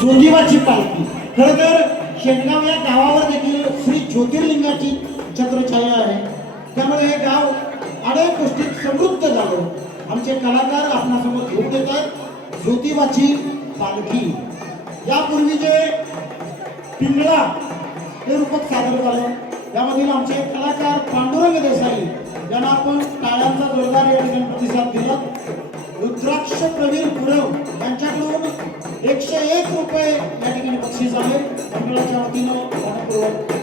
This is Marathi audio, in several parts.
जोतिबाची पालखी खर तर शेणगाव या गावावर देखील श्री ज्योतिर्लिंगाची छत्रछाया आहे. त्यामुळे हे गाव अनेक गोष्टीत समृद्ध झालं. आमचे कलाकार आपणासमोर घेऊन येतात ज्योतिबाची पालखी. यापूर्वी जे पिंगळा हे रूपक सादर झालं यामधील आमचे कलाकार पांडुरंग देसाई यांना आपण टाळ्यांचा जोरदार या ठिकाणी प्रतिसाद दिला. रुद्राक्ष प्रवीण गुरव यांच्याकडून एकशे एक रुपये या ठिकाणी बक्षीस आहे. मंडळाच्या वतीनं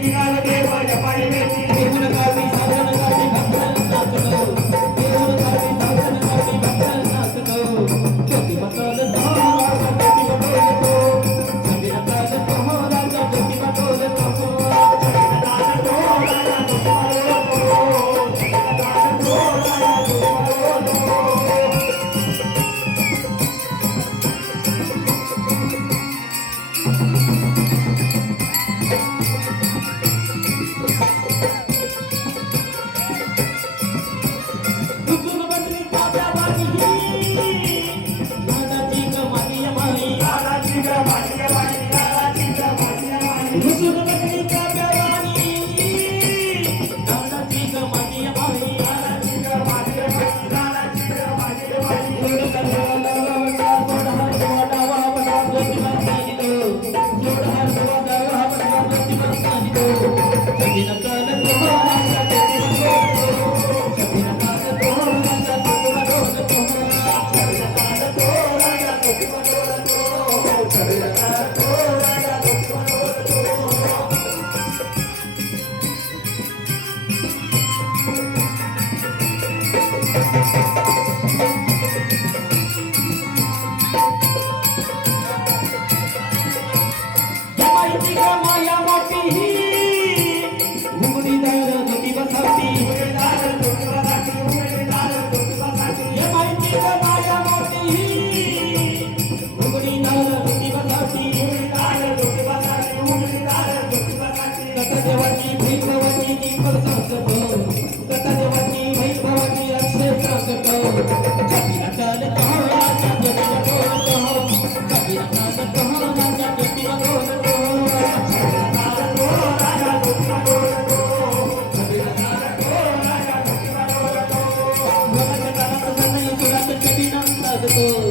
देऊन Ooh.